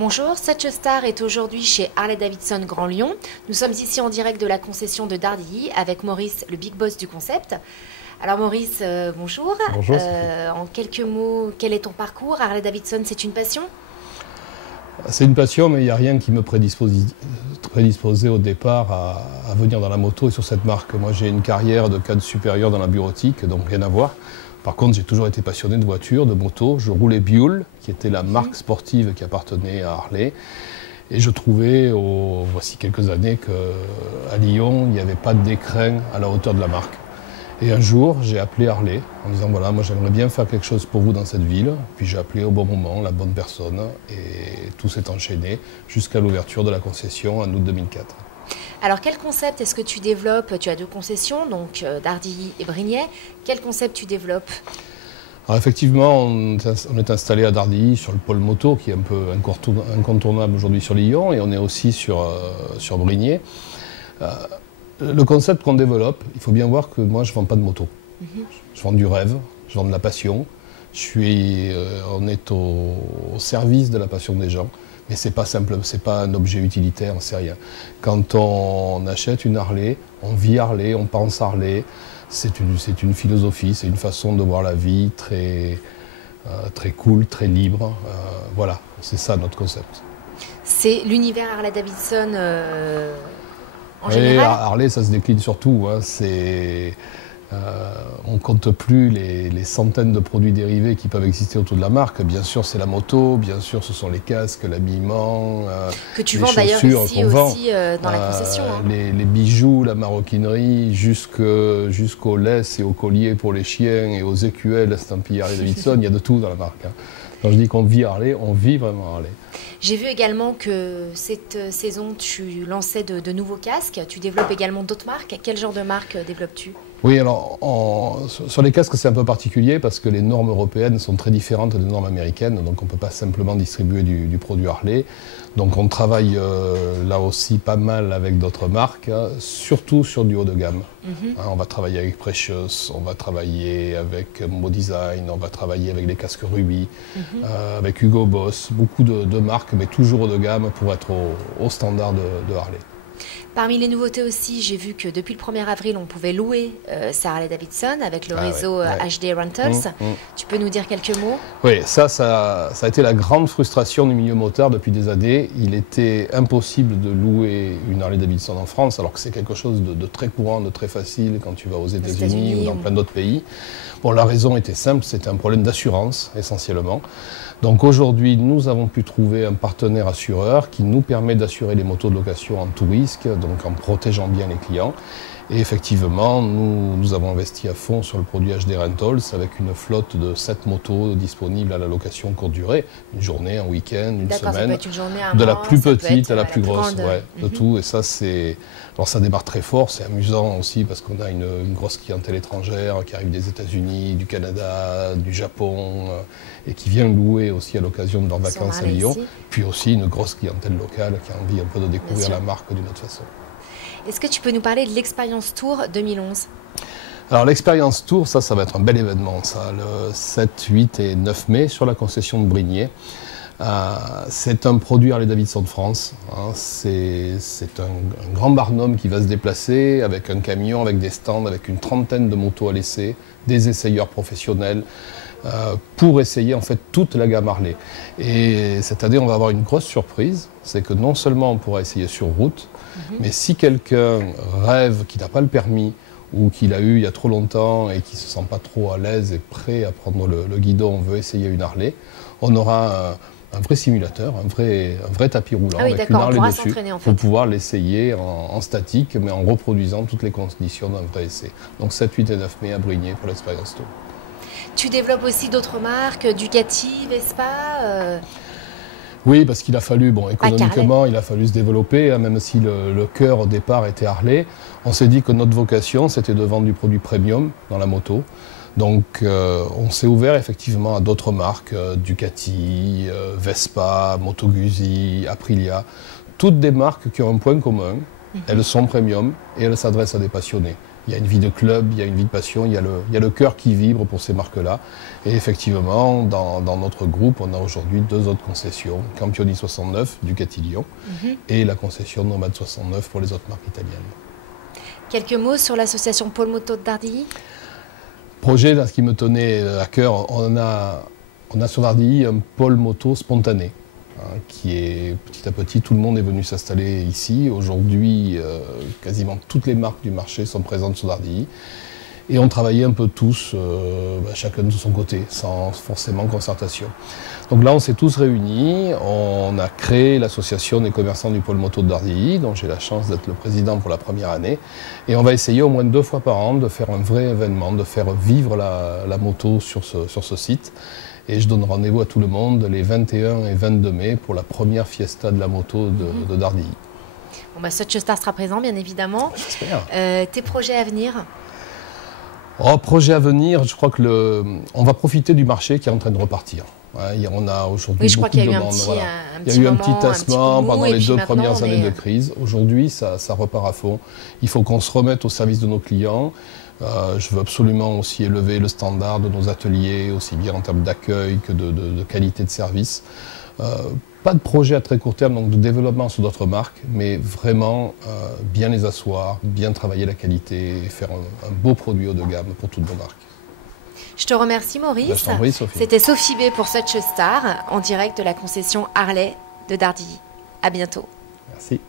Bonjour, Such Star est aujourd'hui chez Harley-Davidson Grand Lyon. Nous sommes ici en direct de la concession de Dardilly avec Maurice, le big boss du concept. Alors Maurice, bonjour. Bonjour. En quelques mots, quel est ton parcours? Harley-Davidson, c'est une passion? C'est une passion, mais il n'y a rien qui me prédisposait au départ à venir dans la moto et sur cette marque. Moi, j'ai une carrière de cadre supérieur dans la bureautique, donc rien à voir. Par contre, j'ai toujours été passionné de voitures, de motos. Je roulais Buell, qui était la marque sportive qui appartenait à Harley. Et je trouvais, voici quelques années, qu'à Lyon, il n'y avait pas d'écrin à la hauteur de la marque. Et un jour, j'ai appelé Harley en disant voilà, moi j'aimerais bien faire quelque chose pour vous dans cette ville. Puis j'ai appelé au bon moment la bonne personne et tout s'est enchaîné jusqu'à l'ouverture de la concession en août 2004. Alors quel concept est-ce que tu développes? Tu as deux concessions, donc Dardilly et Brignais. Quel concept tu développes? Alors effectivement, on est installé à Dardilly sur le pôle moto qui est un peu incontournable aujourd'hui sur Lyon, et on est aussi sur Brignais. Le concept qu'on développe, il faut bien voir que moi je ne vends pas de moto. Je vends du rêve, je vends de la passion. On est au service de la passion des gens. Mais c'est pas simple, c'est pas un objet utilitaire, c'est rien. Quand on achète une Harley, on vit Harley, on pense Harley. C'est une philosophie, c'est une façon de voir la vie très cool, très libre. Voilà, c'est ça notre concept. C'est l'univers Harley-Davidson en Et général? Harley, ça se décline sur tout. Hein. On ne compte plus les centaines de produits dérivés qui peuvent exister autour de la marque. Bien sûr, c'est la moto, bien sûr, ce sont les casques, l'habillement, que tu les vends d'ailleurs chaussures ici qu'on vend, aussi dans la concession. Hein. les bijoux, la maroquinerie, jusqu'aux laisses et aux colliers pour les chiens et aux écuelles estampillées Harley-Davidson, il y a de tout dans la marque. Hein. Quand je dis qu'on vit Harley, on vit vraiment Harley. J'ai vu également que cette saison, tu lançais de nouveaux casques. Tu développes également d'autres marques. Quel genre de marque développes-tu? Oui, alors sur les casques, c'est un peu particulier parce que les normes européennes sont très différentes des normes américaines. Donc on ne peut pas simplement distribuer du produit Harley. Donc on travaille là aussi pas mal avec d'autres marques, hein, surtout sur du haut de gamme. Hein, on va travailler avec Precious, on va travailler avec Modesign, on va travailler avec les casques Ruby, avec Hugo Boss, beaucoup de marques, mais toujours haut de gamme pour être au standard de Harley. Parmi les nouveautés aussi, j'ai vu que depuis le 1er avril, on pouvait louer sa Harley-Davidson avec le réseau HD Rentals. Tu peux nous dire quelques mots? Oui, ça a été la grande frustration du milieu motard depuis des années. Il était impossible de louer une Harley-Davidson en France, alors que c'est quelque chose de très courant, de très facile quand tu vas aux États-Unis ou dans plein d'autres pays. Bon, la raison était simple, c'était un problème d'assurance essentiellement. Donc aujourd'hui, nous avons pu trouver un partenaire assureur qui nous permet d'assurer les motos de location en tout risque, donc en protégeant bien les clients. Et effectivement, nous avons investi à fond sur le produit HD Rentals avec une flotte de 7 motos disponibles à la location courte durée. Une journée, un week-end, une semaine. Ça peut être une journée, un de la mois, plus petite à la plus grosse, grande. de tout. Et ça, alors ça démarre très fort, c'est amusant aussi parce qu'on a une grosse clientèle étrangère qui arrive des États-Unis, du Canada, du Japon et qui vient louer aussi à l'occasion de leurs vacances à Lyon. Puis aussi une grosse clientèle locale qui a envie un peu de découvrir la marque d'une autre façon. Est-ce que tu peux nous parler de l'Experience Tour 2011? Alors l'Experience Tour, ça va être un bel événement, ça, le 7, 8 et 9 mai sur la concession de Brignais. C'est un produit Harley-Davidson de France. Hein, c'est un grand barnum qui va se déplacer avec un camion, avec des stands, avec une trentaine de motos à l'essai, des essayeurs professionnels, pour essayer en fait toute la gamme Harley. Et cette année, on va avoir une grosse surprise, c'est que non seulement on pourra essayer sur route, mais si quelqu'un rêve, qui n'a pas le permis, ou qu'il a eu il y a trop longtemps et qui ne se sent pas trop à l'aise et prêt à prendre le guidon, on veut essayer une Harley, on aura un vrai simulateur, un vrai tapis roulant avec une Harley dessus, pour pouvoir l'essayer en statique, mais en reproduisant toutes les conditions d'un vrai essai. Donc 7, 8 et 9 mai à Brignais pour l'Experience Tour. Tu développes aussi d'autres marques, Ducati, Vespa Oui, parce qu'il a fallu, économiquement, il a fallu se développer, hein, même si le cœur au départ était Harley. On s'est dit que notre vocation, c'était de vendre du produit premium dans la moto. Donc on s'est ouvert effectivement à d'autres marques, Ducati, Vespa, Moto Guzzi, Aprilia, toutes des marques qui ont un point commun, elles sont premium et elles s'adressent à des passionnés. Il y a une vie de club, il y a une vie de passion, il y a le cœur qui vibre pour ces marques-là. Et effectivement, dans notre groupe, on a aujourd'hui 2 autres concessions, Campioni 69, Ducati Lyon, et la concession Nomade 69 pour les autres marques italiennes. Quelques mots sur l'association Pôle Moto de Dardilly? Projet, là, ce qui me tenait à cœur, on a sur Dardilly un pôle moto spontané, qui est petit à petit, tout le monde est venu s'installer ici. Aujourd'hui, quasiment toutes les marques du marché sont présentes sur Dardilly. Et on travaillait un peu tous, chacun de son côté, sans forcément concertation. Donc là, on s'est tous réunis, on a créé l'association des commerçants du pôle moto de Dardilly, dont j'ai la chance d'être le président pour la première année. Et on va essayer au moins 2 fois par an de faire un vrai événement, de faire vivre la moto sur ce site. Et je donne rendez-vous à tout le monde les 21 et 22 mai pour la première fiesta de la moto de Dardilly. Bon, Sochstar sera présent, bien évidemment. J'espère. Tes projets à venir? Projet à venir, je crois que on va profiter du marché qui est en train de repartir. On a aujourd'hui beaucoup de demandes. Il y a eu un petit tassement pendant les 2 premières années de crise. Aujourd'hui, ça repart à fond. Il faut qu'on se remette au service de nos clients. Je veux absolument aussi élever le standard de nos ateliers, aussi bien en termes d'accueil que de qualité de service. Pas de projet à très court terme, donc de développement sur d'autres marques, mais vraiment bien les asseoir, bien travailler la qualité et faire un beau produit haut de gamme pour toutes nos marques. Je te remercie, Maurice. Je t'en prie, Sophie. C'était Sophie B pour Sochstar, en direct de la concession Harley de Dardilly. À bientôt. Merci.